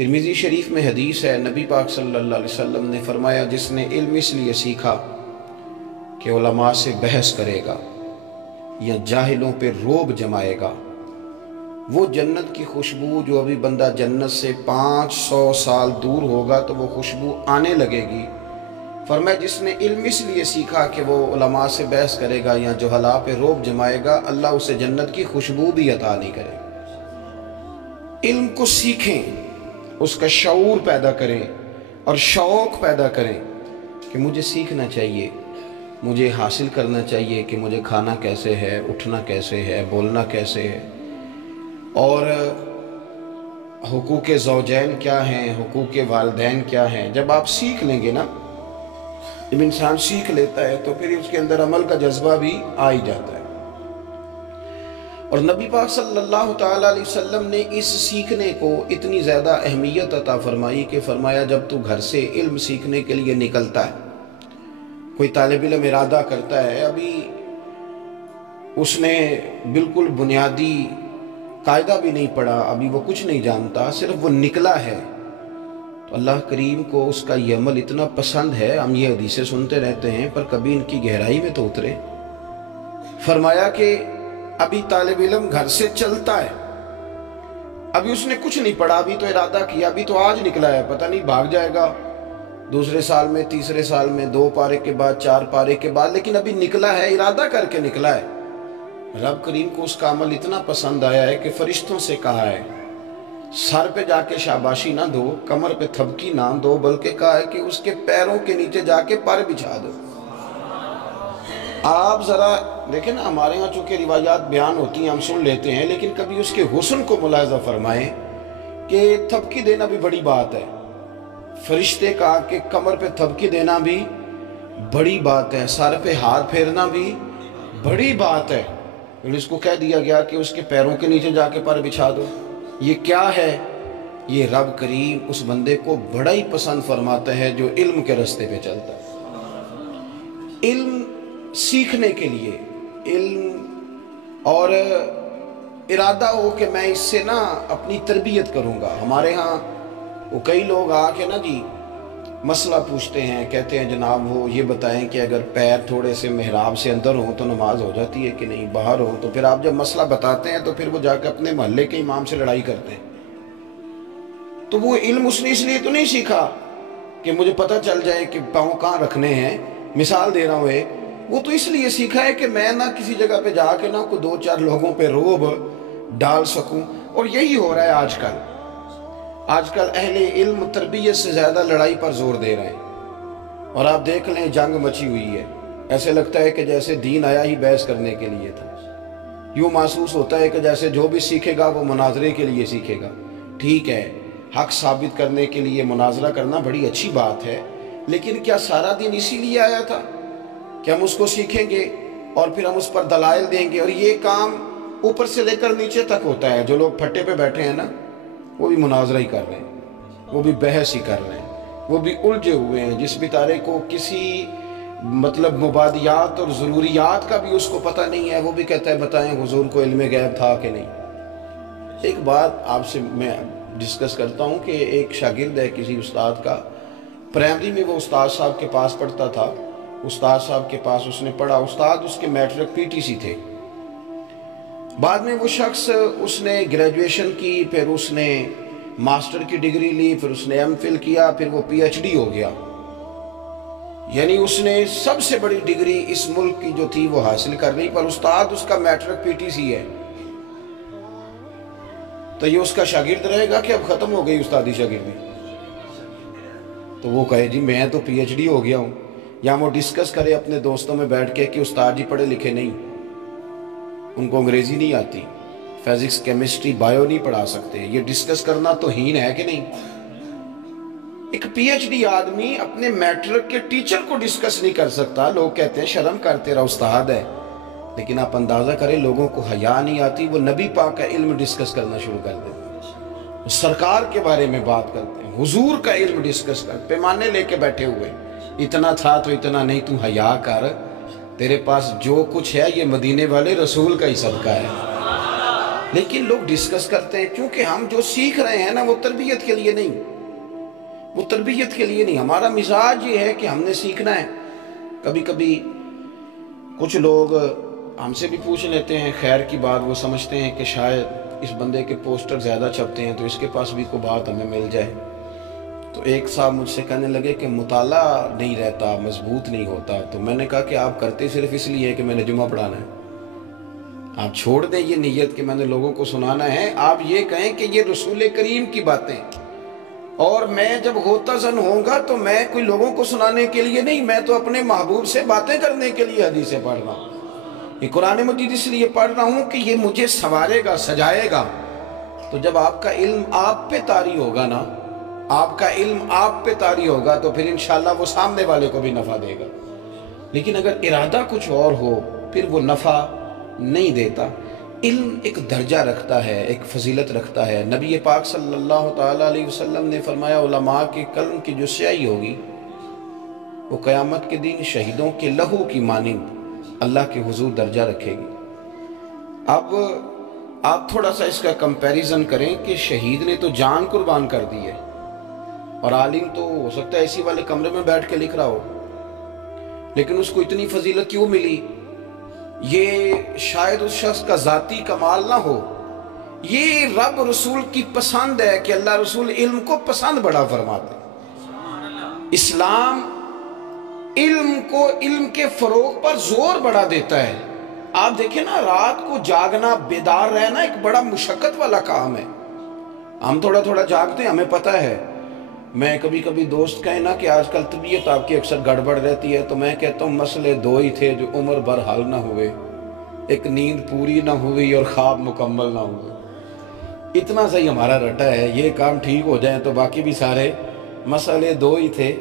Tirmidhi शरीफ में हदीस है, नबी पाक सल्लल्लाहु अलैहि वसल्लम ने फरमाया, जिसने इल्म इसलिए सीखा कि उलमा से बहस करेगा या जाहिलों पे रोब जमाएगा, वो जन्नत की खुशबू जो अभी बंदा जन्नत से 500 साल दूर होगा तो वो खुशबू आने लगेगी। फरमाया जिसने इल्म इसलिए सीखा कि वो उलमा से बहस करेगा या जुहला पे रोब जमाएगा, अल्लाह उसे जन्नत की खुशबू भी अता नहीं करेगा। इल्म को सीखें, उसका शऊर पैदा करें और शौक़ पैदा करें कि मुझे सीखना चाहिए, मुझे हासिल करना चाहिए कि मुझे खाना कैसे है, उठना कैसे है, बोलना कैसे है, और हुकूक़ ज़ौजैन क्या हैं, हुकूक़ वालिदैन क्या हैं। जब आप सीख लेंगे ना, जब इंसान सीख लेता है तो फिर उसके अंदर अमल का जज्बा भी आ ही जाता है। और नबी पाक सल्लल्लाहु ताला अलैहि वसल्लम ने इस सीखने को इतनी ज़्यादा अहमियत अता फरमाई कि फरमाया जब तू घर से इल्म सीखने के लिए निकलता है, कोई तालिब इल्म इरादा करता है, अभी उसने बिल्कुल बुनियादी कायदा भी नहीं पढ़ा, अभी वो कुछ नहीं जानता, सिर्फ वो निकला है, तो अल्लाह करीम को उसका ये अमल इतना पसंद है। हम ये हदीसें सुनते रहते हैं पर कभी इनकी गहराई में तो उतरे। फरमाया कि अभी तालिब इल्म घर से चलता है, अभी उसने कुछ नहीं पढ़ा, अभी तो इरादा किया, अभी तो आज निकला है, पता नहीं भाग जाएगा दूसरे साल में, तीसरे साल में, 2 पारे के बाद, 4 पारे के बाद, लेकिन अभी निकला है, इरादा करके निकला है। रब करीम को उसका अमल इतना पसंद आया है कि फरिश्तों से कहा है सर पे जाके शाबाशी ना दो, कमर पे थपकी ना दो, बल्कि कहा है कि उसके पैरों के नीचे जाके पर बिछा दो। आप ज़रा देखें ना, हमारे यहाँ चूँकि रिवायात बयान होती हैं, हम सुन लेते हैं, लेकिन कभी उसके हुस्न को मुलाहिज़ा फरमाएं कि थपकी देना भी बड़ी बात है। फरिश्ते का कि कमर पे थपकी देना भी बड़ी बात है, सर पे हाथ फेरना भी बड़ी बात है, लेकिन इसको कह दिया गया कि उसके पैरों के नीचे जाके पर बिछा दो। ये क्या है? ये रब करीम उस बंदे को बड़ा ही पसंद फरमाता है जो इल्म के रास्ते पे चलता है। इल्म सीखने के लिए इल्म और इरादा हो कि मैं इससे ना अपनी तरबियत करूँगा। हमारे यहाँ वो कई लोग आके ना जी मसला पूछते हैं, कहते हैं जनाब वो ये बताएं कि अगर पैर थोड़े से मेहराब से अंदर हो तो नमाज हो जाती है कि नहीं, बाहर हो तो। फिर आप जब मसला बताते हैं तो फिर वो जाकर अपने मोहल्ले के इमाम से लड़ाई करते हैं। तो वो इल्म उसने इसलिए तो नहीं सीखा कि मुझे पता चल जाए कि पाँव कहाँ रखने हैं, मिसाल दे रहा हूँ, वो तो इसलिए सीखा है कि मैं ना किसी जगह पे जाके ना कोई 2-4 लोगों पे रोब डाल सकूं। और यही हो रहा है आजकल। आजकल अहले इल्म तरबियत से ज़्यादा लड़ाई पर जोर दे रहे हैं। और आप देख लें, जंग मची हुई है, ऐसे लगता है कि जैसे दीन आया ही बहस करने के लिए था। यूँ महसूस होता है कि जैसे जो भी सीखेगा वो मुनाजरे के लिए सीखेगा। ठीक है, हक साबित करने के लिए मुनाजरा करना बड़ी अच्छी बात है, लेकिन क्या सारा दिन इसीलिए आया था कि हम उसको सीखेंगे और फिर हम उस पर दलाइल देंगे? और ये काम ऊपर से लेकर नीचे तक होता है। जो लोग फट्टे पे बैठे हैं ना, वो भी मुनाजरा ही कर रहे हैं, वो भी बहस ही कर रहे हैं, वो भी उलझे हुए हैं। जिस बेचारे को किसी मतलब मुबादियात और ज़रूरियात का भी उसको पता नहीं है, वो भी कहता है बताएं हुजूर को इल्म गैब था कि नहीं। एक बात आपसे मैं डिस्कस करता हूँ कि एक शागिर्द है किसी उस्ताद का, प्राइमरी में वो उस्ताद साहब के पास पढ़ता था, उस्ताद साहब के पास उसने पढ़ा, उस्ताद उसके मैट्रिक पीटीसी थे। बाद में वो शख्स उसने ग्रेजुएशन की, फिर उसने मास्टर की डिग्री ली, फिर उसने एमफिल किया, फिर वो पीएचडी हो गया। यानी उसने सबसे बड़ी डिग्री इस मुल्क की जो थी वो हासिल कर ली, पर उस्ताद उसका मैट्रिक पीटीसी है। तो ये उसका शागिर्द रहेगा कि अब खत्म हो गई उस्तादी शागिर्दी? तो वो कहे जी मैं तो पीएचडी हो गया हूँ, या वो डिस्कस करे अपने दोस्तों में बैठ के कि उस्ताद जी पढ़े लिखे नहीं, उनको अंग्रेजी नहीं आती, फिजिक्स केमिस्ट्री बायो नहीं पढ़ा सकते। ये डिस्कस करना तो हीन है कि नहीं? एक पीएचडी आदमी अपने मैट्रिक के टीचर को डिस्कस नहीं कर सकता। लोग कहते हैं शर्म कर, तेरा उस्ताद है, लेकिन आप अंदाजा करें लोगों को हया नहीं आती। वो नबी पाक का इल्म डिस्कस करना शुरू कर देते हैं, सरकार के बारे में बात करते हैं, हुजूर का इल्म डिस्कस कर, पैमाने लेके बैठे हुए, इतना था तो इतना नहीं, तू हया कर, तेरे पास जो कुछ है ये मदीने वाले रसूल का ही सदका है। لیکن لوگ ڈسکس کرتے ہیں، کیونکہ ہم جو سیکھ رہے ہیں نا وہ تربیت کے لیے نہیں، وہ تربیت کے لیے نہیں، ہمارا مزاج یہ ہے کہ ہم نے سیکھنا ہے۔ کبھی کبھی کچھ لوگ ہم سے بھی پوچھ لیتے ہیں خیر کی بات، وہ سمجھتے ہیں کہ شاید اس بندے کے پوسٹر زیادہ چھپتے ہیں تو اس کے پاس بھی کوئی بات ہمیں مل جائے۔ تو ایک صاحب مجھ سے کہنے لگے کہ مطالعہ نہیں رہتا، مضبوط نہیں ہوتا۔ تو میں نے کہا کہ آپ کرتے صرف اس لیے کہ میں نے جمعہ پڑھانا ہے، آپ چھوڑ دیں یہ نیت کہ میں نے لوگوں کو سنانا ہے، آپ یہ کہیں کہ یہ رسول کریم کی باتیں، اور میں جب غوطہ زن ہوں گا تو میں کوئی لوگوں کو سنانے کے لیے نہیں، میں تو اپنے محبوب سے باتیں کرنے کے لیے حدیثیں پڑھ رہا ہوں۔ یہ قرآن مجید اس لیے پڑھ رہا ہوں کہ یہ مجھے سنوارے گا، سجائے گا۔ تو جب آپ کا علم آپ پہ طاری ہوگا نا، آپ کا علم آپ پہ طاری ہوگا تو پھر انشاءاللہ وہ سامنے والے کو بھی نفع دے گا۔ لیکن اگر ارادہ کچھ اور ہو پھر وہ نفع نہیں دیتا۔ علم ایک درجہ رکھتا ہے، ایک فضیلت رکھتا ہے۔ نبی پاک صلی اللہ تعالیٰ علیہ وسلم نے فرمایا علماء کے قلم کی جو سیاہی ہوگی وہ قیامت کے دن شہیدوں کے لہو کی مانند اللہ کے حضور درجہ رکھے گی۔ اب آپ تھوڑا سا اس کا کمپیریزن کریں کہ شہید نے تو جان قربان کر دی ہے، اور عالم تو ہو سکتا ہے اسی والے کمرے میں بیٹھ کے لکھ رہا ہو، لیکن اس کو اتنی فضیلت کیوں ملی؟ یہ شاید اس شخص کا ذاتی کمال نہ ہو، یہ رب رسول کی پسند ہے کہ اللہ رسول علم کو پسند بڑا فرماتے ہیں۔ اسلام علم کو، علم کے فروغ پر زور بڑا دیتا ہے۔ آپ دیکھیں نا، رات کو جاگنا، بیدار رہنا ایک بڑا مشقت والا کام ہے۔ ہم تھوڑا تھوڑا جاگتے ہیں، ہمیں پتہ ہے۔ میں کبھی کبھی دوست کہیں نا کہ آج کل طبیعت آپ کی اکثر گڑبڑ رہتی ہے، تو میں کہتا ہوں مسئلے دو ہی تھے جو عمر بھر حل نہ ہوئے، ایک نیند پوری نہ ہوئی اور خواب مکمل نہ ہوئے۔ اتنا صحیح ہمارا رٹا ہے، یہ کام ٹھیک ہو جائیں تو باقی بھی سارے مسئلے دو ہی تھے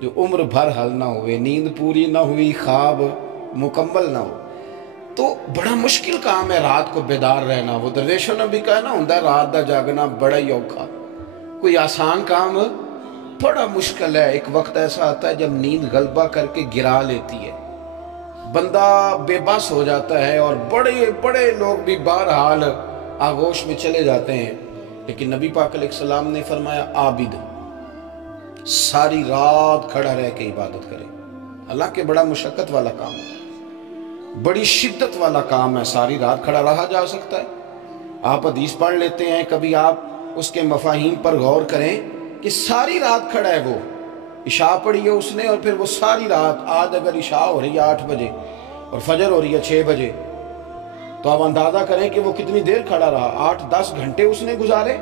جو عمر بھر حل نہ ہوئے، نیند پوری نہ ہوئی، خواب مکمل نہ ہو۔ تو بڑا مشکل کام ہے رات کو بیدار رہنا۔ وہ درویشوں نے بھی کہا نا، ہوندا رات دا جاگنا بڑا ہی اوکھا، کوئی آسان کام بڑا مشکل ہے۔ ایک وقت ایسا آتا ہے جب نیند غلبہ کر کے گرا لیتی ہے، بندہ بے بس ہو جاتا ہے، اور بڑے بڑے لوگ بھی بہرحال آغوش میں چلے جاتے ہیں۔ لیکن نبی پاک علیہ السلام نے فرمایا عابد ساری رات کھڑا رہ کے عبادت کرے۔ حالانکہ بڑا مشقت والا کام ہے، بڑی شدت والا کام ہے، ساری رات کھڑا رہا جا سکتا ہے۔ آپ حدیث پڑھ لیتے ہیں، کبھی آپ اس کے مفاہیم پر غور کریں کہ ساری رات کھڑا ہے۔ وہ عشاء پڑھی ہے اس نے، اور پھر وہ ساری رات، آج اگر عشاء ہو رہی ہے 8 بجے اور فجر ہو رہی ہے 6 بجے، تو آپ اندازہ کریں کہ وہ کتنی دیر کھڑا رہا۔ 8-10 گھنٹے اس نے گزارے۔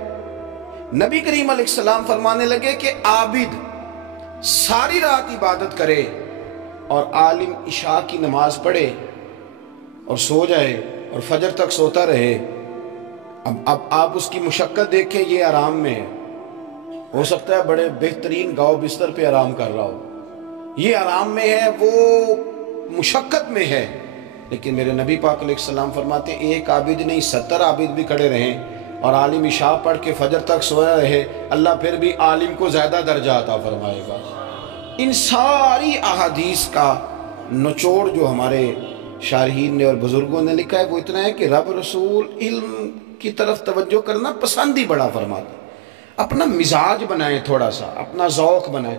نبی کریم علیہ السلام فرمانے لگے کہ عابد ساری رات عبادت کرے اور عالم عشاء کی نماز پڑھے اور سو جائے اور فجر تک سوتا رہے۔ اب آپ اس کی مشقت دیکھیں، یہ آرام میں ہے، ہو سکتا ہے بڑے بہترین گاؤ بستر پہ آرام کر رہا ہو، یہ آرام میں ہے، وہ مشقت میں ہے۔ لیکن میرے نبی پاک علیہ السلام فرماتے ہیں ایک عابد نہیں 70 عابد بھی کھڑے رہیں اور عالم عشاء پڑھ کے فجر تک سویا رہے، اللہ پھر بھی عالم کو زیادہ درجہ عطا فرمائے گا۔ ان ساری احادیث کا نچوڑ جو ہمارے شارحین نے اور بزرگوں نے لکھا ہے وہ اتنا ہے کہ رب رسول علم کی طرف توجہ کرنا پسند ہی بڑا فرماتے ہیں۔ اپنا مزاج بنائیں، تھوڑا سا اپنا ذوق بنائیں۔